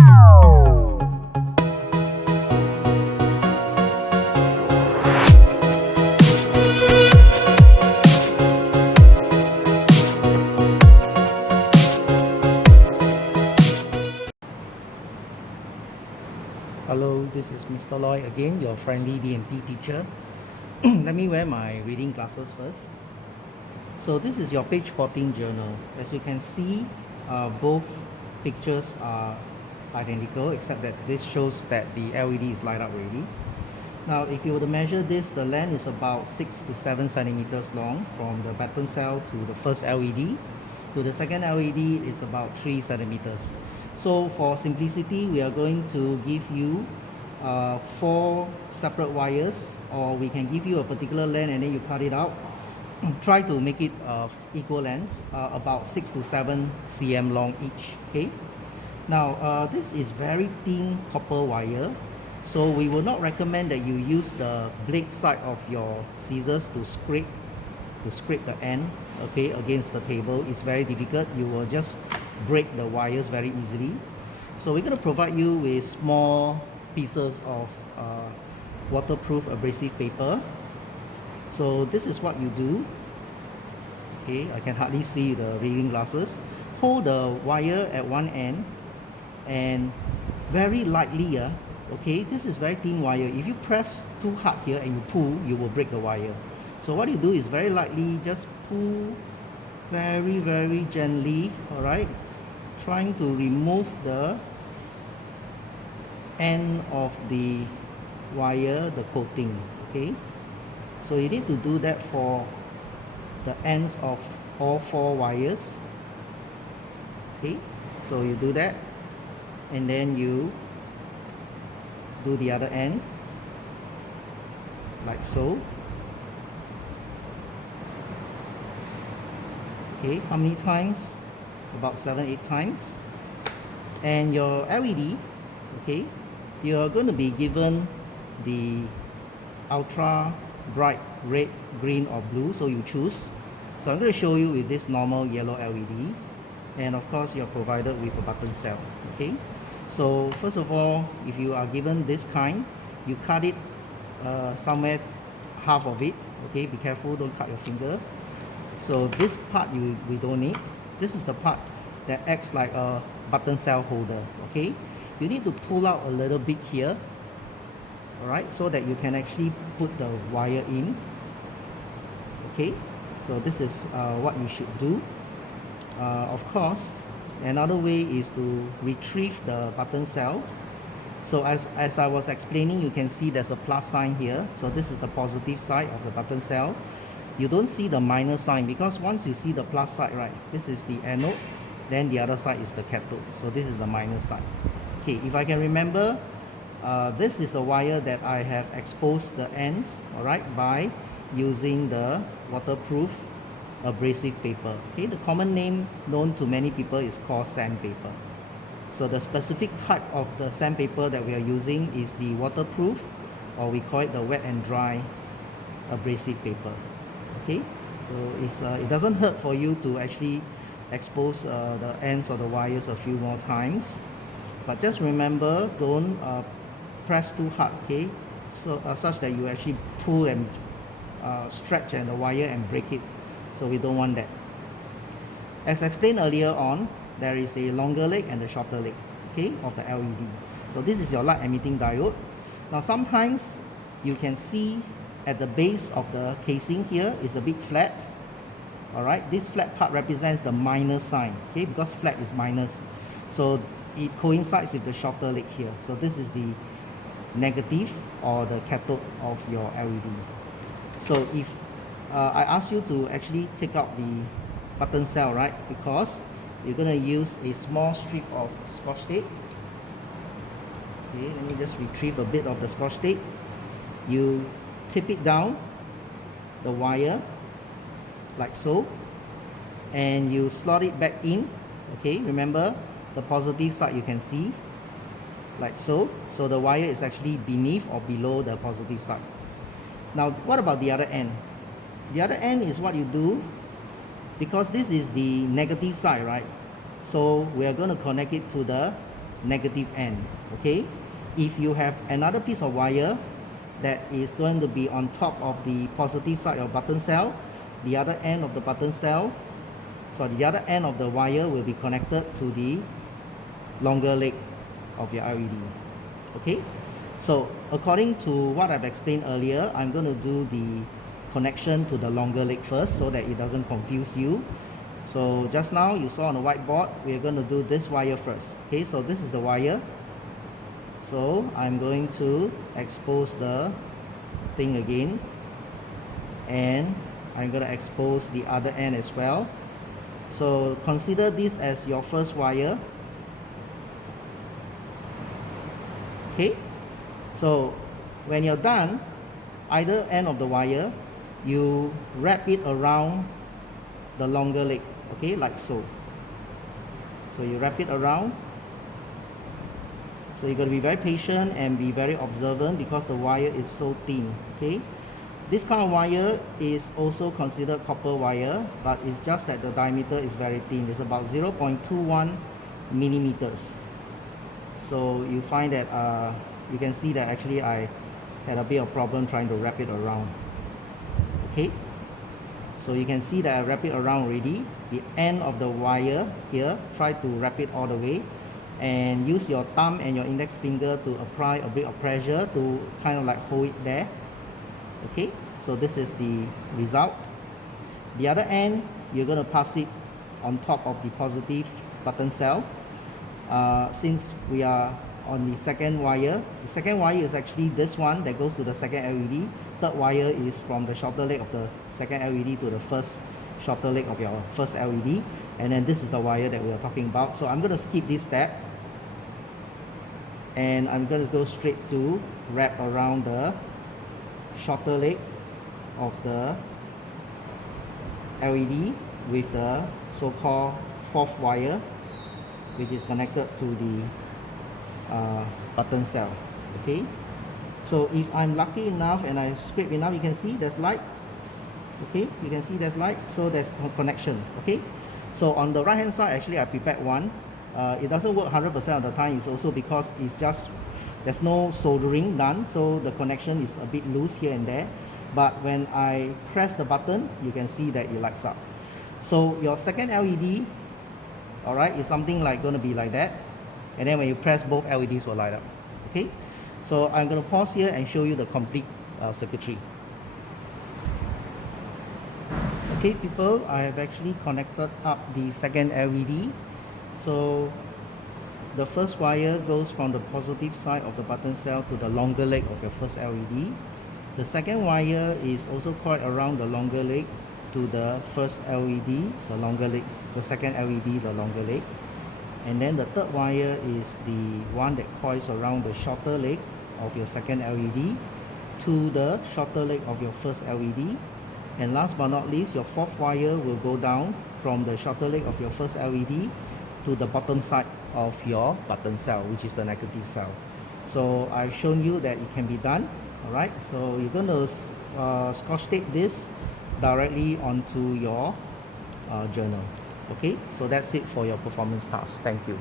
Hello, this is Mr. Loy again, your friendly D&T teacher. Let me wear my reading glasses first. So this is your page 14 journal. As you can see, both pictures are identical, except that this shows that the LED is light up already. Now, if you were to measure this, the length is about 6 to 7 centimeters long from the button cell to the first LED. To the second LED, it's about 3 centimeters. So for simplicity, we are going to give you 4 separate wires, or we can give you a particular length and then you cut it out. Try to make it equal lengths, about 6 to 7 cm long each. Okay. Now this is very thin copper wire, so we will not recommend that you use the blade side of your scissors to scrape the end, okay, against the table. It's very difficult. You will just break the wires very easily. So we're going to provide you with small pieces of waterproof abrasive paper. So this is what you do. Okay, I can hardly see the reading glasses. Hold the wire at one end and very lightly, okay, this is very thin wire. If you press too hard here and you pull, you will break the wire. So what you do is very lightly, just pull very, very gently, all right, trying to remove the end of the wire, the coating. Okay, so you need to do that for the ends of all 4 wires. Okay, so you do that and then you do the other end like so. Okay, how many times? About 7-8 times. And your LED, okay, you're going to be given the ultra bright red, green or blue, so you choose. So I'm going to show you with this normal yellow LED, and of course you're provided with a button cell. Okay, so first of all, if you are given this kind, you cut it somewhere half of it. Okay, be careful, don't cut your finger. So this part we don't need. This is the part that acts like a button cell holder. Okay, you need to pull out a little bit here, all right, so that you can actually put the wire in. Okay, so this is what you should do. Of course, another way is to retrieve the button cell. So as I was explaining, you can see there's a plus sign here. So this is the positive side of the button cell. You don't see the minus sign, because once you see the plus side, right, this is the anode, then the other side is the cathode. So this is the minus side. Okay, if I can remember, this is the wire that I have exposed the ends, all right, by using the waterproof abrasive paper. Okay, the common name known to many people is called sandpaper. So the specific type of the sandpaper that we are using is the waterproof, or we call it the wet and dry abrasive paper. Okay, so it doesn't hurt for you to actually expose the ends of the wires a few more times, but just remember, don't press too hard, okay, so such that you actually pull and stretch and the wire and break it. So we don't want that. As explained earlier on, there is a longer leg and a shorter leg, okay, of the LED. So this is your light emitting diode. Now sometimes you can see at the base of the casing here is a bit flat. All right, this flat part represents the minus sign, okay, because flat is minus. So it coincides with the shorter leg here. So this is the negative, or the cathode of your LED. So if I ask you to actually take out the button cell, right, because you're going to use a small strip of scotch tape. Okay, let me just retrieve a bit of the scotch tape. You tip it down the wire like so, and you slot it back in. Okay, remember the positive side you can see like so. So the wire is actually beneath or below the positive side. Now what about the other end? The other end is what you do, because this is the negative side, right? So we are going to connect it to the negative end, okay? If you have another piece of wire that is going to be on top of the positive side of button cell, the other end of the button cell, so the other end of the wire will be connected to the longer leg of your LED, okay? So according to what I've explained earlier, I'm going to do the connection to the longer leg first so that it doesn't confuse you. So just now you saw on the whiteboard, we're going to do this wire first, okay? So this is the wire. So I'm going to expose the thing again, and I'm going to expose the other end as well. So consider this as your first wire, okay? So when you're done, either end of the wire, you wrap it around the longer leg, okay, like so. So you wrap it around. So you got to be very patient and be very observant because the wire is so thin, okay? This kind of wire is also considered copper wire, but it's just that the diameter is very thin. It's about 0.21 millimeters. So you find that you can see that actually I had a bit of problem trying to wrap it around, okay? So you can see that I wrap it around already. The end of the wire here, try to wrap it all the way, and use your thumb and your index finger to apply a bit of pressure to kind of like hold it there, okay? So this is the result. The other end, you're going to pass it on top of the positive button cell. Since we are on the second wire is actually this one that goes to the second LED. Third wire is from the shorter leg of the second LED to the first shorter leg of your first LED, and then this is the wire that we are talking about. So I'm going to skip this step, and I'm going to go straight to wrap around the shorter leg of the LED with the so-called fourth wire, which is connected to the button cell, okay? So if I'm lucky enough and I scrape enough, you can see there's light, okay? You can see there's light, so there's connection, okay? So on the right hand side, actually I prepared one. It doesn't work 100% of the time. It's also because it's just, there's no soldering done, so the connection is a bit loose here and there. But when I press the button, you can see that it lights up. So your second LED, all right, is something like going to be like that, and then when you press, both LEDs will light up, okay? So I'm going to pause here and show you the complete circuitry. Okay people, I have actually connected up the second LED. So the first wire goes from the positive side of the button cell to the longer leg of your first LED. The second wire is also coiled around the longer leg to the first LED, the longer leg, the second LED, the longer leg. And then the third wire is the one that coils around the shorter leg of your second LED to the shorter leg of your first LED. And last but not least, your fourth wire will go down from the shorter leg of your first LED to the bottom side of your button cell, which is the negative cell. So I've shown you that it can be done, all right? So you're going to scotch tape this directly onto your journal, okay? So that's it for your performance task. Thank you.